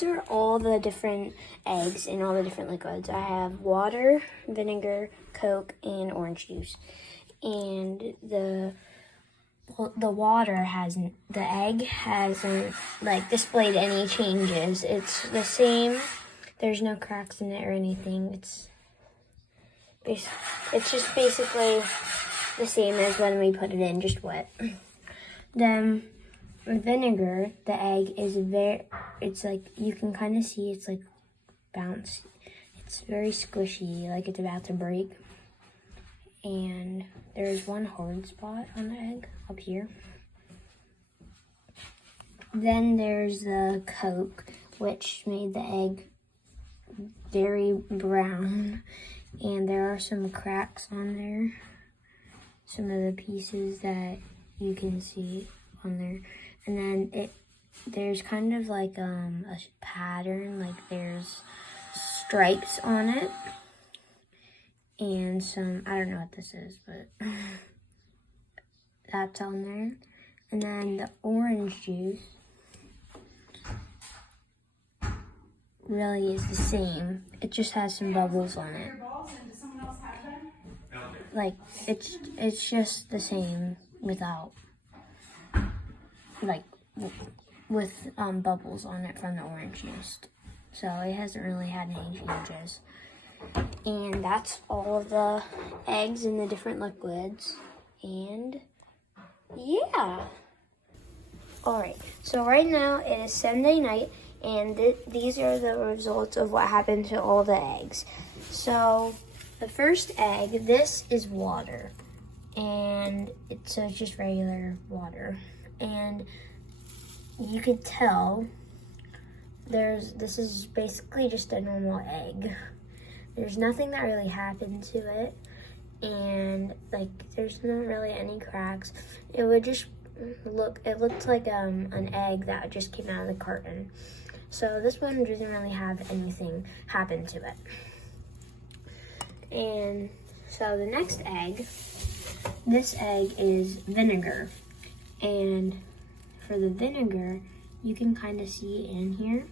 These are all the different eggs and all the different liquids. I have water, vinegar, Coke, and orange juice. And the egg hasn't like displayed any changes. It's the same. There's no cracks in it or anything. It's just basically the same as when we put it in, just wet. Then vinegar, the egg is it's like, you can kind of see it's like bouncy. It's very squishy, like it's about to break. And there's one hard spot on the egg up here. Then there's the Coke, which made the egg very brown. And there are some cracks on there. Some of the pieces that you can see on there. And then there's kind of like a pattern, like there's stripes on it. And some, I don't know what this is, but that's on there. And then the orange juice really is the same. It just has some bubbles on it. Like, it's just the same without, like, with bubbles on it from the orange juice. So it hasn't really had any changes. And that's all of the eggs in the different liquids. And yeah. Alright, so right now it is Sunday night, and these are the results of what happened to all the eggs. So the first egg, this is water, and it's just regular water. And you could tell this is basically just a normal egg. There's nothing that really happened to it, and like there's not really any cracks. It would just it looked like an egg that just came out of the carton. So this one doesn't really have anything happen to it. And so the next egg, this egg is vinegar. And for the vinegar, you can kind of see in here,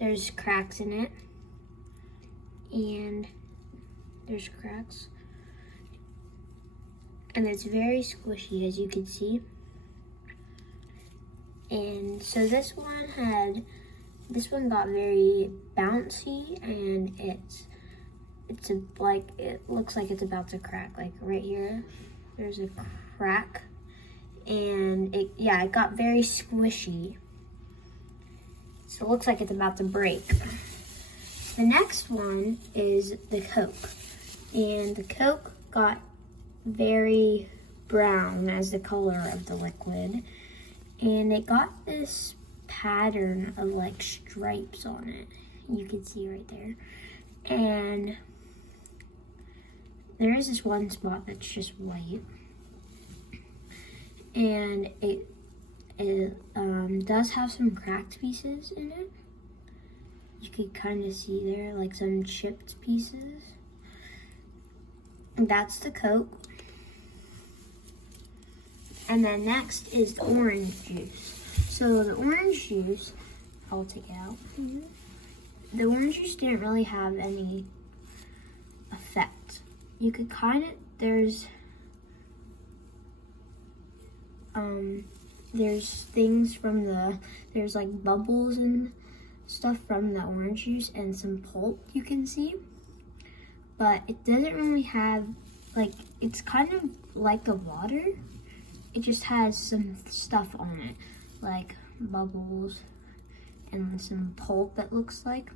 there's cracks in it. And there's cracks. And it's very squishy, as you can see. And so this one got very bouncy, and it looks like it's about to crack. Like right here, there's a crack, and it got very squishy. So it looks like it's about to break. The next one is the Coke, and the Coke got very brown as the color of the liquid, and it got this pattern of like stripes on it. You can see right there, and there is this one spot that's just white, and it does have some cracked pieces in it. You could kind of see there, like some chipped pieces. And that's the Coke. And then next is the orange juice. So the orange juice, I'll take it out. The orange juice didn't really have any effect. You could kind of, there's things from there's like bubbles and stuff from the orange juice and some pulp you can see, but it doesn't really have, like, it's kind of like the water. It just has some stuff on it, like bubbles and some pulp, it looks like.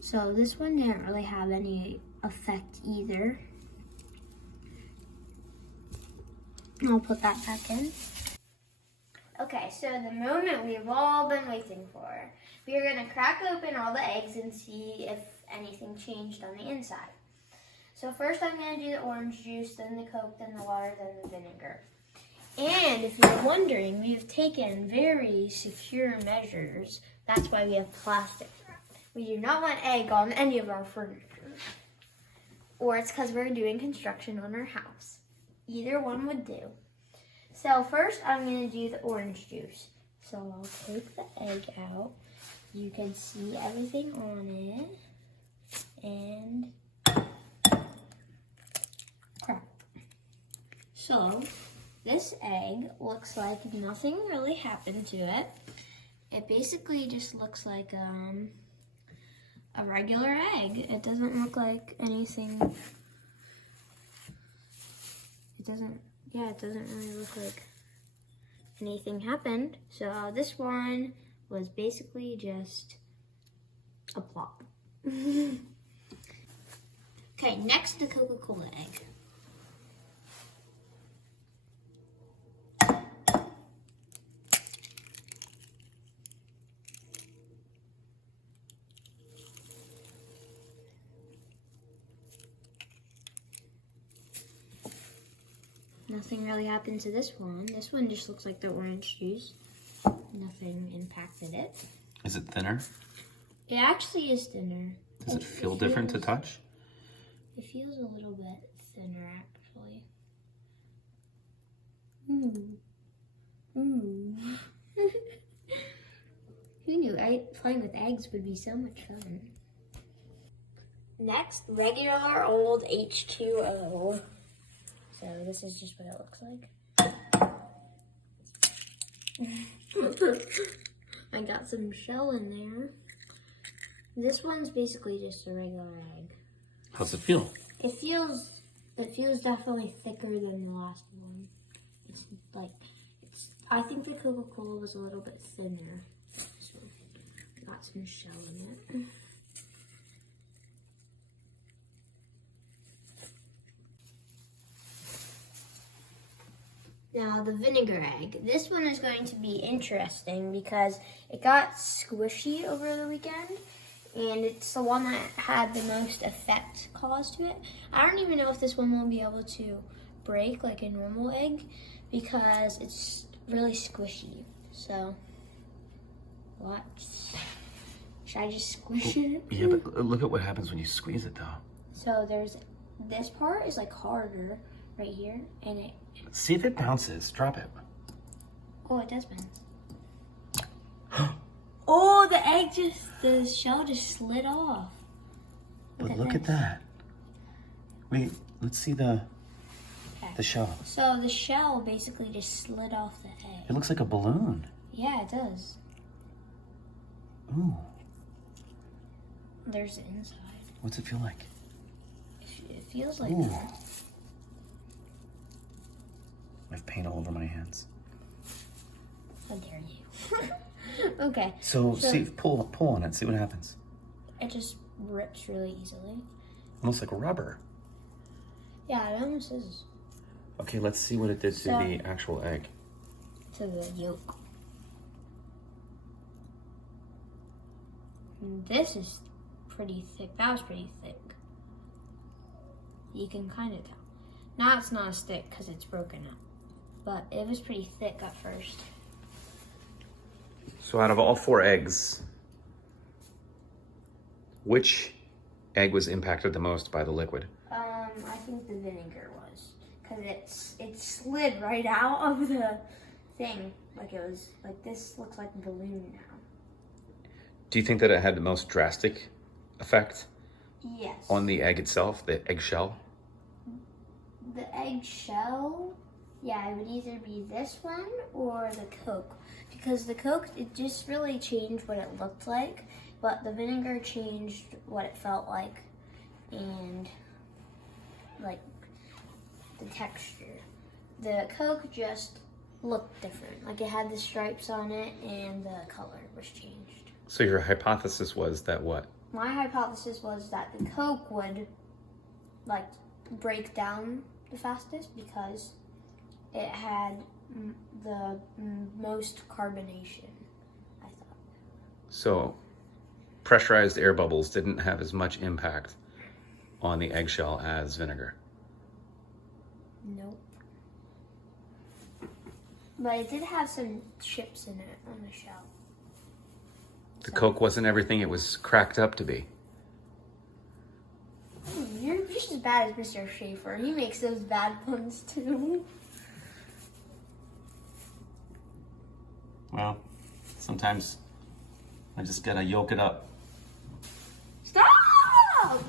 So this one didn't really have any effect either. I'll put that back in. Okay, so the moment we've all been waiting for. We are going to crack open all the eggs and see if anything changed on the inside. So first I'm going to do the orange juice, then the Coke, then the water, then the vinegar. And if you're wondering, we've taken very secure measures. That's why we have plastic wrap. We do not want egg on any of our furniture. Or it's because we're doing construction on our house. Either one would do. So first I'm going to do the orange juice. So I'll take the egg out, you can see everything on it. And crap. So this egg looks like nothing really happened to it. It basically just looks like a regular egg. It doesn't look like anything. It doesn't really look like anything happened. So this one was basically just a plop. Okay, next the Coca-Cola egg. Nothing really happened to this one. This one just looks like the orange juice. Nothing impacted it. Is it thinner? It actually is thinner. Does it feel different to touch? It feels a little bit thinner, actually. Ooh. Ooh. Who knew playing with eggs would be so much fun? Next, regular old H2O. So this is just what it looks like. I got some shell in there. This one's basically just a regular egg. How's it feel? It feels definitely thicker than the last one. I think the Coca-Cola was a little bit thinner. This one got some shell in it. Now the vinegar egg. This one is going to be interesting because it got squishy over the weekend, and it's the one that had the most effect caused to it. I don't even know if this one will be able to break like a normal egg because it's really squishy. So, what? Should I just squish it? Yeah, but look at what happens when you squeeze it though. So there's, this part is like harder right here, and it. See if it bounces. Drop it. Oh, it does bounce. Oh, the shell just slid off. But look at that. Wait, let's see the shell. So the shell basically just slid off the egg. It looks like a balloon. Yeah, it does. Ooh. There's the inside. What's it feel like? It feels like Ooh. that. I have paint all over my hands. How dare you? Okay. So see, pull on it. See what happens. It just rips really easily. Almost like rubber. Yeah, it almost is. Okay, let's see what it did to the actual egg. To the yolk. This is pretty thick. That was pretty thick. You can kind of tell. Now it's not as thick because it's broken up. But it was pretty thick at first. So out of all 4 eggs, which egg was impacted the most by the liquid? I think the vinegar was. Because it slid right out of the thing. Like it was, like this looks like a balloon now. Do you think that it had the most drastic effect? Yes. On the egg itself, the eggshell? The eggshell, yeah, it would either be this one or the Coke. Because the Coke, it just really changed what it looked like, but the vinegar changed what it felt like and like the texture. The Coke just looked different. Like it had the stripes on it and the color was changed. So your hypothesis was that what? My hypothesis was that the Coke would like break down the fastest because it had the most carbonation, I thought. So pressurized air bubbles didn't have as much impact on the eggshell as vinegar? Nope. But it did have some chips in it on the shell. The Coke wasn't everything it was cracked up to be. You're just as bad as Mr. Schaefer. He makes those bad ones too. Well, sometimes I just gotta yolk it up. Stop!